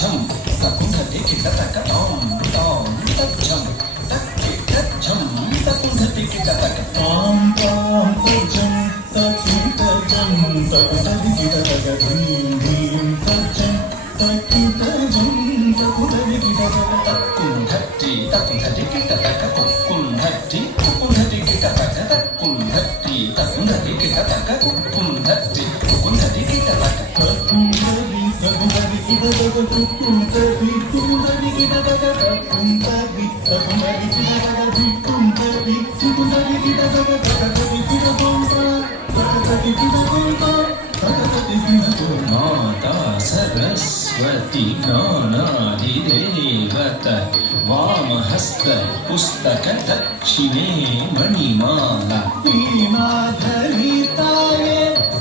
chum takun thati kita taka tom tom tak chum tak kita chum takun thati kita taka tom tom tak chum tak kita chum takun thati kita taka dhim dhim tak chum tak kita chum takun thati kita taka takun thati kita taka takun thati kita taka takun thati kita taka takun thati kita taka takun thati kita taka takun thati kita taka takun thati kita taka takun thati kita taka takun माता सरस्वती ज्ञानाधिदेवत वामहस्त पुस्तक दक्षिणे मणिमाला भीमाधरिताये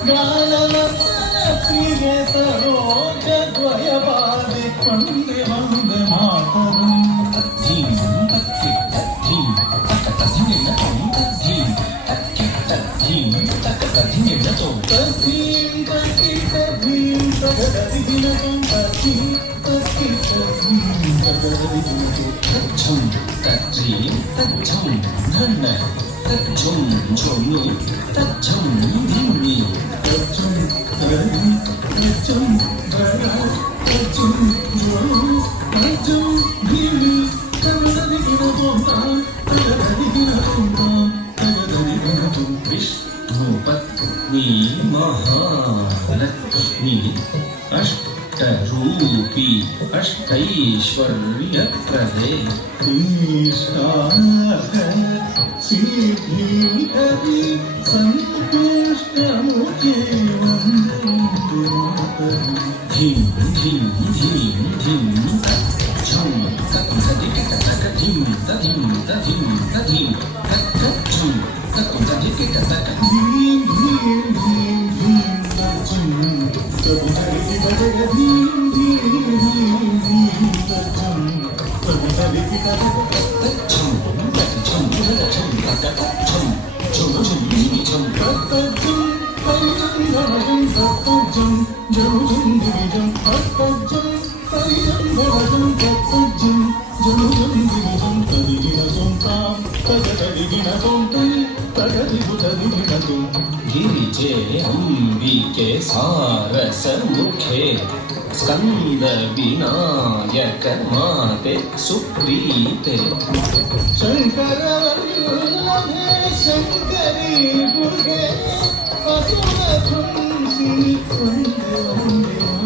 ज्ञानवत्सन प्रिय सरोजद्वयपादे वन्दे वन्दे मातरम् तद्धीं तत्ति तद्धीं तकतधिं नतं तद्धीं तक्कि तद्धीं तकतधिं नतो तद्धीं तक्कि तद्धीं तकतधिं नतं तद्धीं तक्कि तद्धीं तकतधिं नतो तच्छं तद्धीं तच्छं धन्न तच्छं छोनु तच्छं धिम्मि तच्छं धरि तच्छं धरा तच्छं छोनु तच्छं धिम्मि तकतधिं नतो तकतधिं नतो विष्णुपत्नी महालक्ष्मी अष्टरूपी अष्टैश्वर्यप्रदे सिद्धिहरि सन्तुष्टमुखे धीं धीं धीं धीं तच्छं तद्धि तद्धीं तद्धीं तद्धीं तद्धीं तच्छं तद्धि तद्धीं धीं धीं धीं तच्छं तद्धि तद्धीं धीं धीं धीं तच्छं तद्धि तच्छं तच्छं तच्छं तच्छं छं छं धीं छं तच्छं परिजं धवजं तच्छं जनुजं दिविजं तच्छं परिजं धवजं तच्छं जनुजं दिविजं तदिगिनजं तां तदिगिनजं तदिगिनजं गिरिजे अम्बिके सारसमुखे स्कंद विनायक माते सुप्रीते शंकर वल्लभे शंकरी दुर्गे असुर ध्वंसी वंदे वंदे